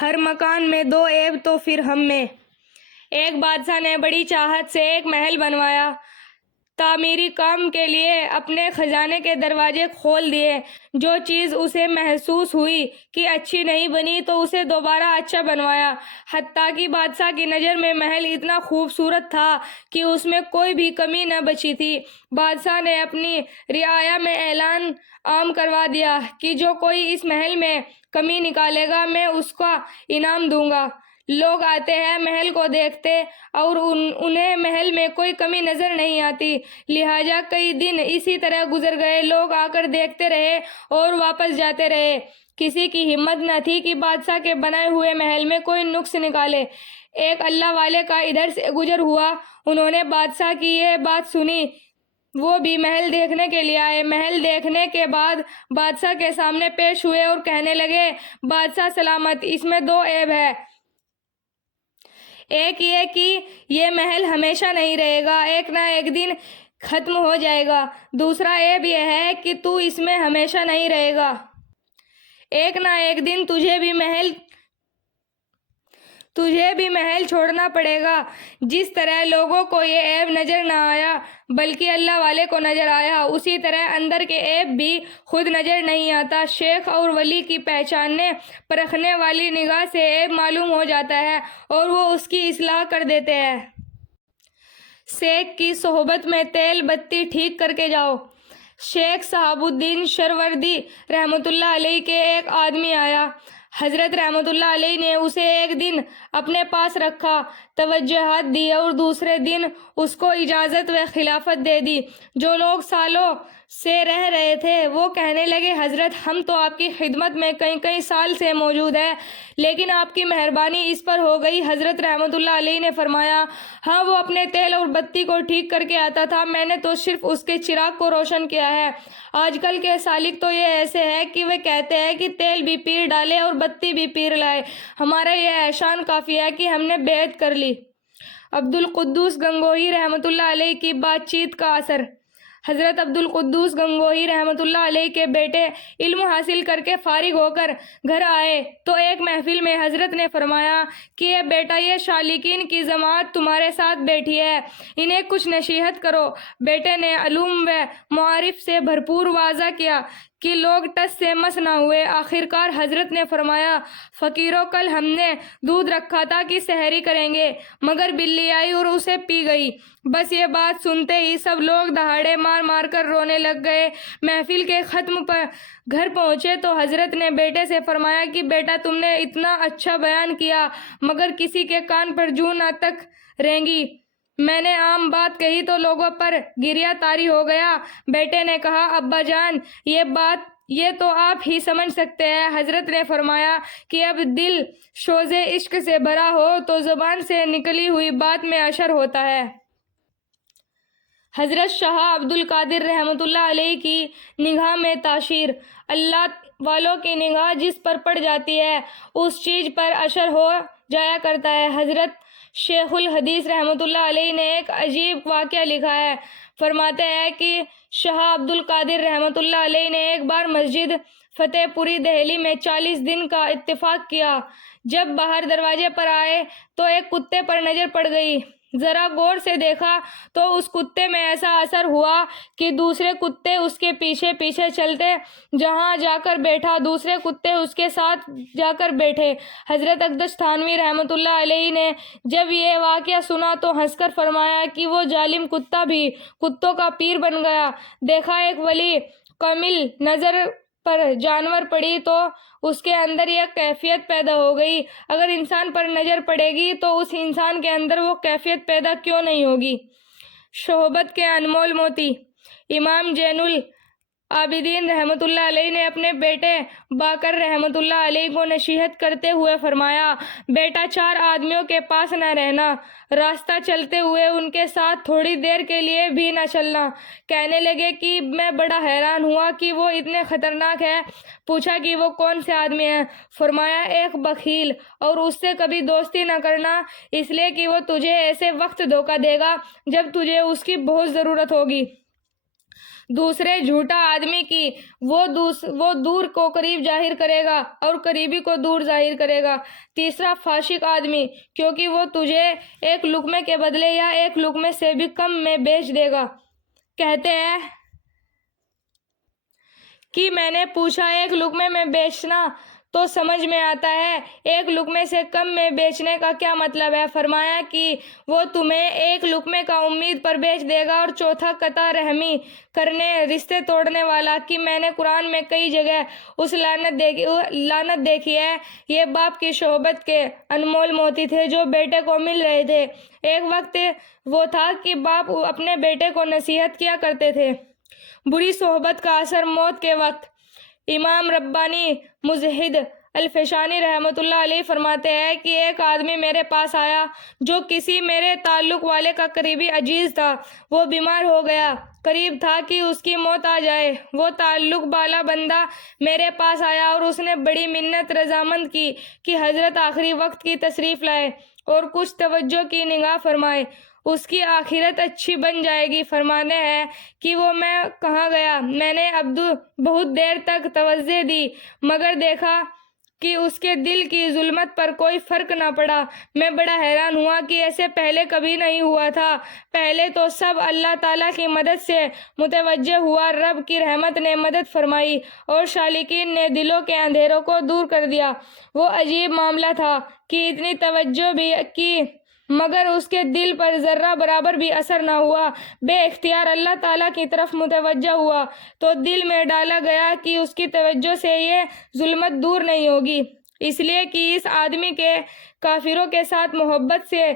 ہر مکان میں دو عیب تو پھر ہم میں۔ ایک بادشاہ نے بڑی چاہت سے ایک محل بنوایا، تعمیری کام کے لیے اپنے خزانے کے دروازے کھول دیے۔ جو چیز اسے محسوس ہوئی کہ اچھی نہیں بنی تو اسے دوبارہ اچھا بنوایا، حتیٰ کہ بادشاہ کی نظر میں محل اتنا خوبصورت تھا کہ اس میں کوئی بھی کمی نہ بچی تھی۔ بادشاہ نے اپنی رعایا میں اعلان عام کروا دیا کہ جو کوئی اس محل میں کمی نکالے گا میں اس کا انعام دوں گا۔ لوگ آتے ہیں، محل کو دیکھتے اور انہیں محل میں کوئی کمی نظر نہیں آتی، لہٰذا کئی دن اسی طرح گزر گئے۔ لوگ آ کر دیکھتے رہے اور واپس جاتے رہے۔ کسی کی ہمت نہ تھی کہ بادشاہ کے بنائے ہوئے محل میں کوئی نقص نکالے۔ ایک اللہ والے کا ادھر سے گزر ہوا، انہوں نے بادشاہ کی یہ بات سنی، وہ بھی محل دیکھنے کے لیے آئے۔ محل دیکھنے کے بعد بادشاہ کے سامنے پیش ہوئے اور کہنے لگے، بادشاہ سلامت، اس میں دو عیب ہے۔ ایک یہ کہ یہ محل ہمیشہ نہیں رہے گا، ایک نہ ایک دن ختم ہو جائے گا۔ دوسرا عیب یہ ہے کہ تو اس میں ہمیشہ نہیں رہے گا، ایک نہ ایک دن تجھے بھی محل چھوڑنا پڑے گا۔ جس طرح لوگوں کو یہ عیب نظر نہ آیا بلکہ اللہ والے کو نظر آیا، اسی طرح اندر کے عیب بھی خود نظر نہیں آتا۔ شیخ اور ولی کی پہچاننے پرکھنے والی نگاہ سے عیب معلوم ہو جاتا ہے اور وہ اس کی اصلاح کر دیتے ہیں۔ شیخ کی صحبت میں تیل بتی ٹھیک کر کے جاؤ۔ شیخ شہاب الدین سہروردی رحمۃ اللہ علیہ کے ایک آدمی آیا۔ حضرت رحمۃ اللہ علیہ نے اسے ایک دن اپنے پاس رکھا، توجہات دی اور دوسرے دن اس کو اجازت و خلافت دے دی۔ جو لوگ سالوں سے رہ رہے تھے وہ کہنے لگے، حضرت ہم تو آپ کی خدمت میں کئی سال سے موجود ہیں، لیکن آپ کی مہربانی اس پر ہو گئی۔ حضرت رحمۃ اللہ علیہ نے فرمایا، ہاں وہ اپنے تیل اور بتی کو ٹھیک کر کے آتا تھا، میں نے تو صرف اس کے چراغ کو روشن کیا ہے۔ آج کل کے سالک تو یہ ایسے ہیں کہ وہ کہتے ہیں کہ تیل بھی پیر ڈالے اور بتی بھی پیر لائے، ہمارا یہ احسان کافی ہے کہ ہم نے بیعت کر لی۔ عبد القدوس گنگوہی رحمۃ اللہ علیہ کی بات چیت کا اثر۔ حضرت عبد القدوس گنگوہی رحمۃ اللہ علیہ کے بیٹے علم حاصل کر کے فارغ ہو کر گھر آئے تو ایک محفل میں حضرت نے فرمایا کہ اے بیٹا، یہ سالکین کی جماعت تمہارے ساتھ بیٹھی ہے، انہیں کچھ نصیحت کرو۔ بیٹے نے علوم و معارف سے بھرپور واضح کیا کہ لوگ ٹس سے مس نہ ہوئے۔ آخرکار حضرت نے فرمایا، فقیروں، کل ہم نے دودھ رکھا تھا کہ سحری کریں گے، مگر بلی آئی اور اسے پی گئی۔ بس یہ بات سنتے ہی سب لوگ دہاڑے مار مار کر رونے لگ گئے۔ محفل کے ختم پر گھر پہنچے تو حضرت نے بیٹے سے فرمایا کہ بیٹا، تم نے اتنا اچھا بیان کیا مگر کسی کے کان پر جوں نہ تک رینگی۔ میں نے عام بات کہی تو لوگوں پر گریہ طاری ہو گیا۔ بیٹے نے کہا، ابا جان، یہ تو آپ ہی سمجھ سکتے ہیں۔ حضرت نے فرمایا کہ اب دل سوز عشق سے بھرا ہو تو زبان سے نکلی ہوئی بات میں اثر ہوتا ہے۔ حضرت شاہ عبد القادر رحمۃ اللہ علیہ کی نگاہ میں تاثیر۔ اللہ والوں کی نگاہ جس پر پڑ جاتی ہے اس چیز پر اثر ہو جایا کرتا ہے۔ حضرت شیخ الحدیث رحمۃ اللہ علیہ نے ایک عجیب واقعہ لکھا ہے۔ فرماتے ہیں کہ شاہ عبد القادر رحمۃ اللہ علیہ نے ایک بار مسجد فتح پوری دہلی میں 40 دن کا اعتکاف کیا۔ جب باہر دروازے پر آئے تو ایک کتے پر نظر پڑ گئی۔ ذرا غور سے دیکھا تو اس کتے میں ایسا اثر ہوا کہ دوسرے کتے اس کے پیچھے پیچھے چلتے، جہاں جا کر بیٹھا دوسرے کتے اس کے ساتھ جا کر بیٹھے۔ حضرت اقدس تھانوی رحمۃ اللہ علیہ نے جب یہ واقعہ سنا تو ہنس کر فرمایا کہ وہ ظالم کتا بھی کتوں کا پیر بن گیا۔ دیکھا ایک ولی کامل نظر پر جانور پڑی تو اس کے اندر یہ کیفیت پیدا ہو گئی، اگر انسان پر نظر پڑے گی تو اس انسان کے اندر وہ کیفیت پیدا کیوں نہیں ہوگی۔ صحبت کے انمول موتی۔ امام زین العابدین رحمۃ اللہ علیہ نے اپنے بیٹے باقر رحمۃ اللہ علیہ کو نصیحت کرتے ہوئے فرمایا، بیٹا، 4 آدمیوں کے پاس نہ رہنا، راستہ چلتے ہوئے ان کے ساتھ تھوڑی دیر کے لیے بھی نہ چلنا۔ کہنے لگے کہ میں بڑا حیران ہوا کہ وہ اتنے خطرناک ہیں۔ پوچھا کہ وہ کون سے آدمی ہیں؟ فرمایا، ایک بخیل، اور اس سے کبھی دوستی نہ کرنا، اس لیے کہ وہ تجھے ایسے وقت دھوکہ دے گا جب تجھے اس کی بہت ضرورت ہوگی۔ دوسرے جھوٹا آدمی کی وہ دور کو قریب ظاہر کرے گا اور قریبی کو دور ظاہر کرے گا۔ تیسرا فاسق آدمی، کیونکہ وہ تجھے ایک لقمے کے بدلے یا ایک لقمے سے بھی کم میں بیچ دے گا۔ کہتے ہیں کہ میں نے پوچھا ایک لقمے میں بیچنا تو سمجھ میں آتا ہے، ایک لقمے سے کم میں بیچنے کا کیا مطلب ہے؟ فرمایا کہ وہ تمہیں ایک لقمے کا امید پر بیچ دے گا۔ اور چوتھا قطع رحمی کرنے، رشتے توڑنے والا، کہ میں نے قرآن میں کئی جگہ اس لعنت دیکھی ہے۔ یہ باپ کی صحبت کے انمول موتی تھے جو بیٹے کو مل رہے تھے۔ ایک وقت وہ تھا کہ باپ اپنے بیٹے کو نصیحت کیا کرتے تھے۔ بری صحبت کا اثر موت کے وقت۔ امام ربانی مزہد الفشانی رحمۃ اللہ علیہ فرماتے ہیں کہ ایک آدمی میرے پاس آیا جو کسی میرے تعلق والے کا قریبی عزیز تھا۔ وہ بیمار ہو گیا، قریب تھا کہ اس کی موت آ جائے۔ وہ تعلق والا بندہ میرے پاس آیا اور اس نے بڑی منت رضامند کی کہ حضرت آخری وقت کی تشریف لائے اور کچھ توجہ کی نگاہ فرمائے، اس کی آخرت اچھی بن جائے گی۔ فرماتے ہیں کہ وہ میں کہاں گیا، میں نے بہت دیر تک توجہ دی مگر دیکھا کہ اس کے دل کی ظلمت پر کوئی فرق نہ پڑا۔ میں بڑا حیران ہوا کہ ایسے پہلے کبھی نہیں ہوا تھا۔ پہلے تو سب اللہ تعالیٰ کی مدد سے متوجہ ہوا، رب کی رحمت نے مدد فرمائی اور سالکین نے دلوں کے اندھیروں کو دور کر دیا۔ وہ عجیب معاملہ تھا کہ اتنی توجہ بھی کی مگر اس کے دل پر ذرہ برابر بھی اثر نہ ہوا۔ بے اختیار اللہ تعالیٰ کی طرف متوجہ ہوا تو دل میں ڈالا گیا کہ اس کی توجہ سے یہ ظلمت دور نہیں ہوگی، اس لیے کہ اس آدمی کے کافروں کے ساتھ محبت سے